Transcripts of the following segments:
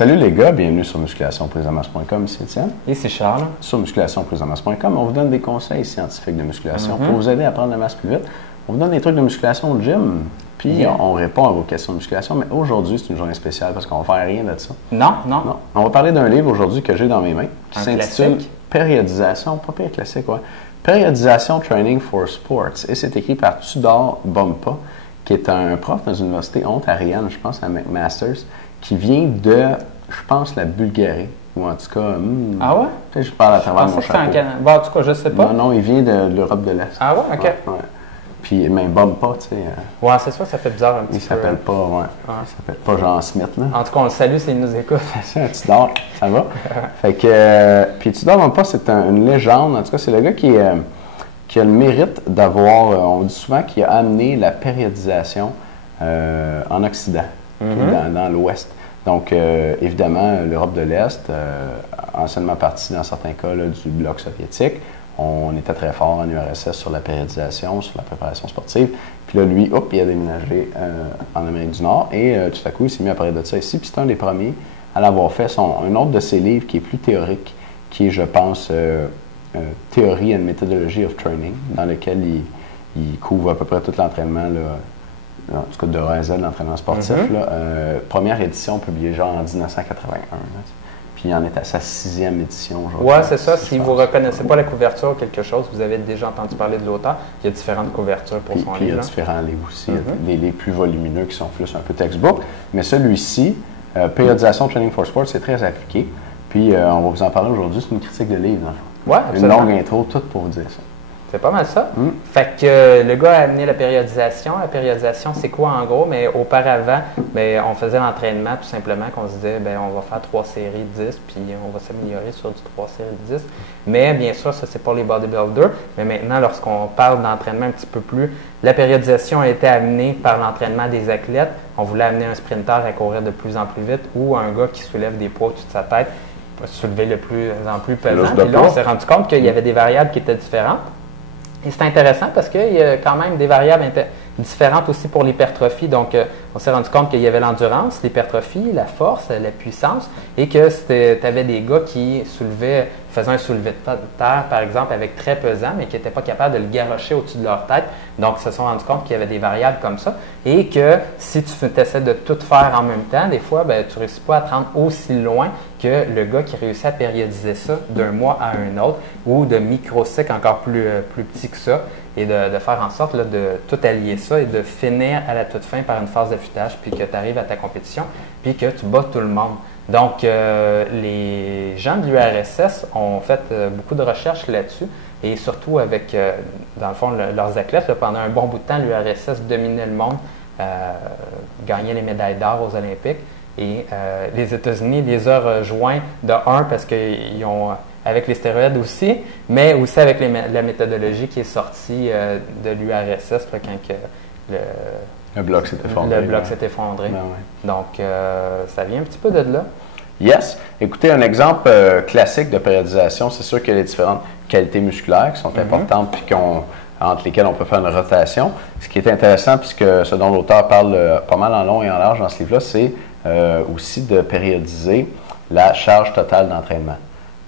Salut les gars, bienvenue sur musculationprisemasse.com, ici Étienne. Et c'est Charles. Sur musculationprisemasse.com, on vous donne des conseils scientifiques de musculation pour vous aider à prendre la masse plus vite. On vous donne des trucs de musculation au gym, puis on répond à vos questions de musculation. Mais aujourd'hui, c'est une journée spéciale parce qu'on va faire rien de ça. Non. On va parler d'un livre aujourd'hui que j'ai dans mes mains qui s'intitule classique. Périodisation, pas pire classique, ouais. Périodisation Training for Sports. Et c'est écrit par Tudor Bompa, qui est un prof dans une université ontarienne, je pense, à McMaster, qui vient de, je pense, la Bulgarie. Ou en tout cas, Ah ouais? peut-être que je parle à travers mon chapeau. Bon, en tout cas, je sais pas. Non, il vient de l'Europe de l'Est. Ah ouais? OK. Ouais. Puis, mais Bompa, tu sais. Ouais, c'est sûr, ça fait bizarre un petit peu. Il s'appelle pas, il s'appelle pas Jean Smith, là. En tout cas, on le salue s'il nous écoute. C'est un Tudor, ça va? Fait que, puis Tudor Bompa, c'est une légende. En tout cas, c'est le gars qui a le mérite d'avoir, on dit souvent qu'il a amené la périodisation en Occident, dans l'Ouest. Donc, évidemment, l'Europe de l'Est, anciennement partie dans certains cas là, du bloc soviétique, on était très fort en URSS sur la périodisation, sur la préparation sportive. Puis là, lui, hop, il a déménagé en Amérique du Nord et tout à coup, il s'est mis à parler de ça ici. Puis c'est un des premiers à l'avoir fait. Un autre de ses livres qui est plus théorique, qui est, je pense, Theory and Methodology of Training, dans lequel il couvre à peu près tout l'entraînement, en tout cas de A à Z, l'entraînement sportif. Première édition publiée genre en 1981. Là, puis il en est à sa 6e édition aujourd'hui. Ouais, c'est ça. Si vous ne reconnaissez pas la couverture ou quelque chose, vous avez déjà entendu parler de l'auteur. Il y a différentes couvertures pour son livre. Puis il y a différents livres aussi. Il y a des plus volumineux qui sont plus un peu textbook. Mais celui-ci, Périodisation Training for Sports, c'est très appliqué. Puis on va vous en parler aujourd'hui. C'est une critique de livre, dans le fond. Ouais, absolument. Une longue intro, tout pour vous dire ça. C'est pas mal ça. Fait que le gars a amené la périodisation. La périodisation, c'est quoi en gros? Mais auparavant, on faisait l'entraînement tout simplement qu'on se disait, on va faire 3 séries de 10, puis on va s'améliorer sur du 3 séries de 10. Mais bien sûr, ça c'est pour les bodybuilders. Mais maintenant, lorsqu'on parle d'entraînement un petit peu plus, la périodisation a été amenée par l'entraînement des athlètes. On voulait amener un sprinter à courir de plus en plus vite ou un gars qui soulève des poids toute sa tête, soulever de plus en plus pesant. Puis là, on s'est rendu compte qu'il y avait des variables qui étaient différentes. Et c'est intéressant parce qu'il y a quand même des variables différentes aussi pour l'hypertrophie. Donc, on s'est rendu compte qu'il y avait l'endurance, l'hypertrophie, la force, la puissance et que tu avais des gars qui faisaient un soulevé de terre, par exemple, avec très pesant, mais qui n'étaient pas capables de le garrocher au-dessus de leur tête. Donc, ils se sont rendus compte qu'il y avait des variables comme ça et que si tu essaies de tout faire en même temps, des fois, tu ne réussis pas à te rendre aussi loin que le gars qui réussit à périodiser ça d'un mois à un autre ou de microcycles encore plus petits que ça et de faire en sorte là, de tout allier ça et de finir à la toute fin par une phase d'affûtage puis que tu arrives à ta compétition puis que tu bats tout le monde. Donc, les gens de l'URSS ont fait beaucoup de recherches là-dessus et surtout avec, dans le fond, leurs athlètes. Là, pendant un bon bout de temps, l'URSS dominait le monde, gagnait les médailles d'or aux Olympiques et les États-Unis les a rejoints de un parce qu'ils ont, avec les stéroïdes aussi, mais aussi avec la méthodologie qui est sortie de l'URSS quand le bloc s'est effondré. Le bloc s'est effondré. Ben ouais. Donc, ça vient un petit peu de là. Yes. Écoutez, un exemple classique de périodisation, c'est sûr qu'il y a les différentes qualités musculaires qui sont importantes puis entre lesquelles on peut faire une rotation. Ce qui est intéressant, puisque ce dont l'auteur parle pas mal en long et en large dans ce livre-là, c'est aussi de périodiser la charge totale d'entraînement.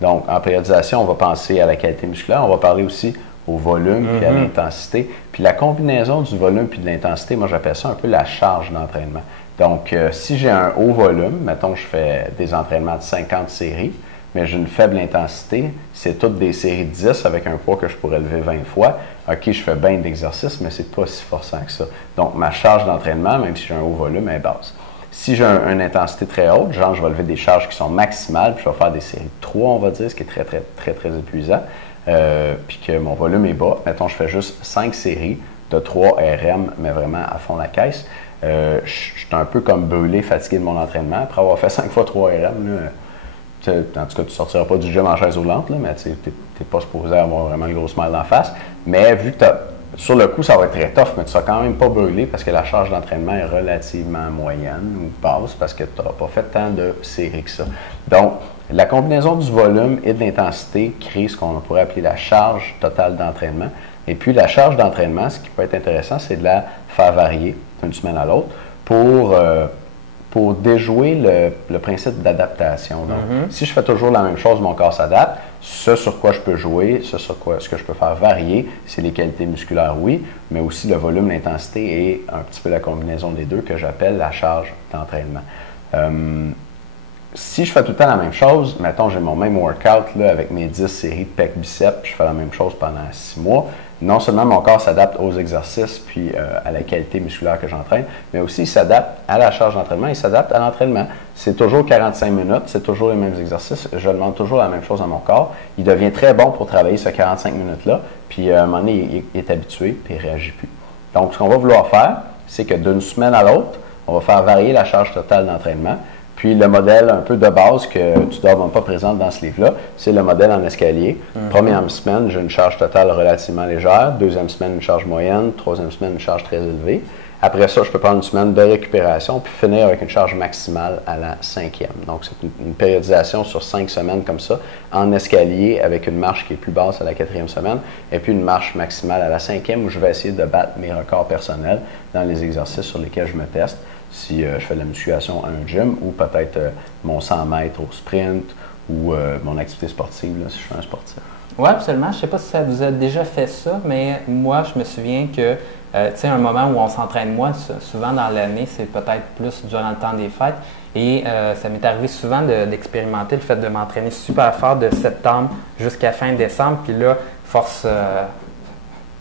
Donc, en périodisation, on va penser à la qualité musculaire, on va parler aussi au volume puis à l'intensité. Puis la combinaison du volume puis de l'intensité, moi j'appelle ça un peu la charge d'entraînement. Donc, si j'ai un haut volume, mettons je fais des entraînements de 50 séries, mais j'ai une faible intensité, c'est toutes des séries de 10 avec un poids que je pourrais lever 20 fois. OK, je fais bien d'exercices, mais c'est pas si forçant que ça. Donc, ma charge d'entraînement, même si j'ai un haut volume, est basse. Si j'ai une intensité très haute, genre je vais lever des charges qui sont maximales, puis je vais faire des séries de 3, on va dire, ce qui est très, très, très, très épuisant. Puis que mon volume est bas. Mettons, je fais juste 5 séries de 3 RM, mais vraiment à fond la caisse. Je suis un peu comme brûlé, fatigué de mon entraînement. Après avoir fait 5 fois 3 RM, là, en tout cas, tu ne sortiras pas du gym en chaise roulante, là, mais tu n'es pas supposé avoir vraiment le gros smile d'en face. Mais vu que sur le coup, ça va être très tough, mais tu ne seras quand même pas brûlé parce que la charge d'entraînement est relativement moyenne ou basse parce que tu n'auras pas fait tant de séries que ça. Donc, la combinaison du volume et de l'intensité crée ce qu'on pourrait appeler la charge totale d'entraînement. Et puis, la charge d'entraînement, ce qui peut être intéressant, c'est de la faire varier d'une semaine à l'autre pour pour déjouer le principe d'adaptation. Donc, si je fais toujours la même chose, mon corps s'adapte. Ce sur quoi je peux jouer, ce que je peux faire varier, c'est les qualités musculaires, oui, mais aussi le volume, l'intensité et un petit peu la combinaison des deux que j'appelle la charge d'entraînement. Si je fais tout le temps la même chose, mettons, j'ai mon même workout là, avec mes 10 séries de pec biceps, puis je fais la même chose pendant 6 mois, non seulement mon corps s'adapte aux exercices puis à la qualité musculaire que j'entraîne, mais aussi il s'adapte à la charge d'entraînement, il s'adapte à l'entraînement. C'est toujours 45 minutes, c'est toujours les mêmes exercices, je demande toujours la même chose à mon corps. Il devient très bon pour travailler ce 45 minutes-là, puis à un moment donné, il est habitué, puis il ne réagit plus. Donc, ce qu'on va vouloir faire, c'est que d'une semaine à l'autre, on va faire varier la charge totale d'entraînement. Puis le modèle un peu de base que tu ne dois pas présent dans ce livre-là, c'est le modèle en escalier. Première semaine, j'ai une charge totale relativement légère. Deuxième semaine, une charge moyenne. Troisième semaine, une charge très élevée. Après ça, je peux prendre une semaine de récupération puis finir avec une charge maximale à la 5e. Donc, c'est une périodisation sur 5 semaines comme ça, en escalier avec une marche qui est plus basse à la 4e semaine et puis une marche maximale à la 5e où je vais essayer de battre mes records personnels dans les exercices sur lesquels je me teste. Si je fais de la musculation à un gym ou peut-être mon 100 mètres au sprint ou mon activité sportive, là, si je suis un sportif. Oui, absolument. Je ne sais pas si ça vous a déjà fait ça, mais moi, je me souviens que, tu sais, un moment où on s'entraîne moins, souvent dans l'année, c'est peut-être plus durant le temps des fêtes. Et ça m'est arrivé souvent d'expérimenter le fait de m'entraîner super fort de septembre jusqu'à fin décembre. Puis là,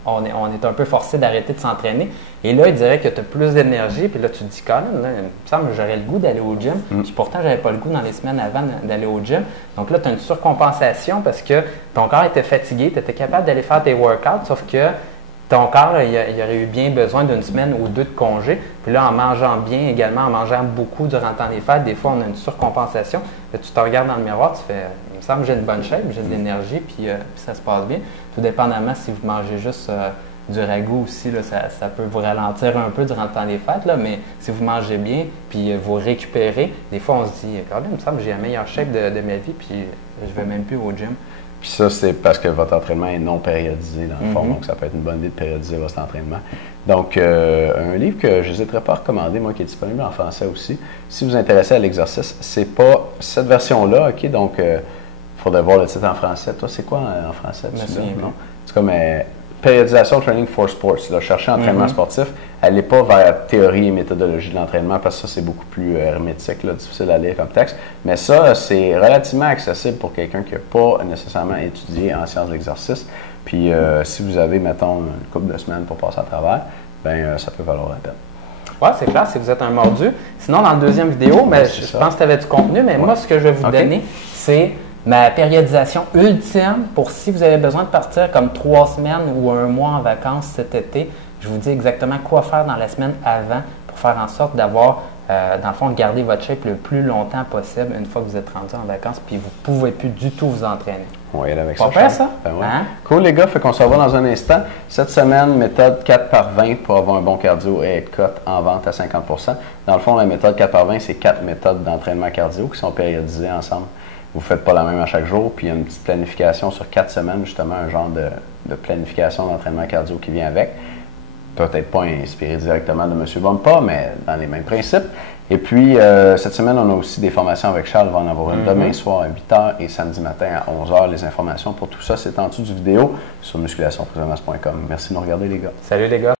on est un peu forcé d'arrêter de s'entraîner. Et là, il dirait que tu as plus d'énergie. Puis là, tu te dis, Colin, là, il me semble que j'aurais le goût d'aller au gym. Puis pourtant, je n'avais pas le goût dans les semaines avant d'aller au gym. Donc là, tu as une surcompensation parce que ton corps était fatigué. Tu étais capable d'aller faire tes workouts, sauf que ton corps, il aurait eu bien besoin d'une semaine ou deux de congé. Puis là, en mangeant bien également, en mangeant beaucoup durant le temps des fêtes, des fois, on a une surcompensation. Là, tu te regardes dans le miroir, tu fais, il me semble que j'ai une bonne shape, j'ai de l'énergie, puis ça se passe bien. Tout dépendamment si vous mangez juste du ragoût aussi, là, ça peut vous ralentir un peu durant le temps des fêtes, là, mais si vous mangez bien, puis vous récupérez, des fois, on se dit, regardez, il me semble que j'ai la meilleure shape de ma vie, puis je ne vais même plus au gym. Puis ça, c'est parce que votre entraînement est non périodisé, dans le fond. Donc, ça peut être une bonne idée de périodiser votre entraînement. Donc, un livre que je n'hésiterai pas à recommander, moi, qui est disponible en français aussi. Si vous vous intéressez à l'exercice, c'est pas cette version-là, OK? Donc, il faudrait voir le titre en français. Toi, c'est quoi en français? Non? C'est comme Périodisation Training for Sports. Là, chercher entraînement sportif. Allez pas vers théorie et méthodologie de l'entraînement parce que ça, c'est beaucoup plus hermétique, là, difficile à lire comme texte. Mais ça, c'est relativement accessible pour quelqu'un qui n'a pas nécessairement étudié en sciences de l'exercice. Puis, si vous avez, mettons, une couple de semaines pour passer à travers, bien, ça peut valoir la peine. Oui, c'est clair, si vous êtes un mordu. Sinon, dans la deuxième vidéo, mais je pense que tu avais du contenu, mais moi, ce que je vais vous donner, c'est ma périodisation ultime pour si vous avez besoin de partir comme 3 semaines ou 1 mois en vacances cet été. Je vous dis exactement quoi faire dans la semaine avant pour faire en sorte d'avoir, dans le fond, de garder votre shape le plus longtemps possible une fois que vous êtes rendu en vacances puis vous ne pouvez plus du tout vous entraîner. On va y aller avec ça. Pas ça? Ben ouais. Hein? Cool, les gars. Fait qu'on se revoit dans un instant. Cette semaine, méthode 4x20 pour avoir un bon cardio et être cote en vente à 50 %. Dans le fond, la méthode 4x20, c'est 4 méthodes d'entraînement cardio qui sont périodisées ensemble. Vous ne faites pas la même à chaque jour, puis il y a une petite planification sur 4 semaines, justement, un genre de planification d'entraînement cardio qui vient avec. Peut-être pas inspiré directement de M. Bompa, mais dans les mêmes principes. Et puis, cette semaine, on a aussi des formations avec Charles. On va en avoir une demain soir à 8h et samedi matin à 11h. Les informations pour tout ça, c'est en dessous du vidéo sur musculationperformance.com. Merci de nous regarder, les gars. Salut, les gars.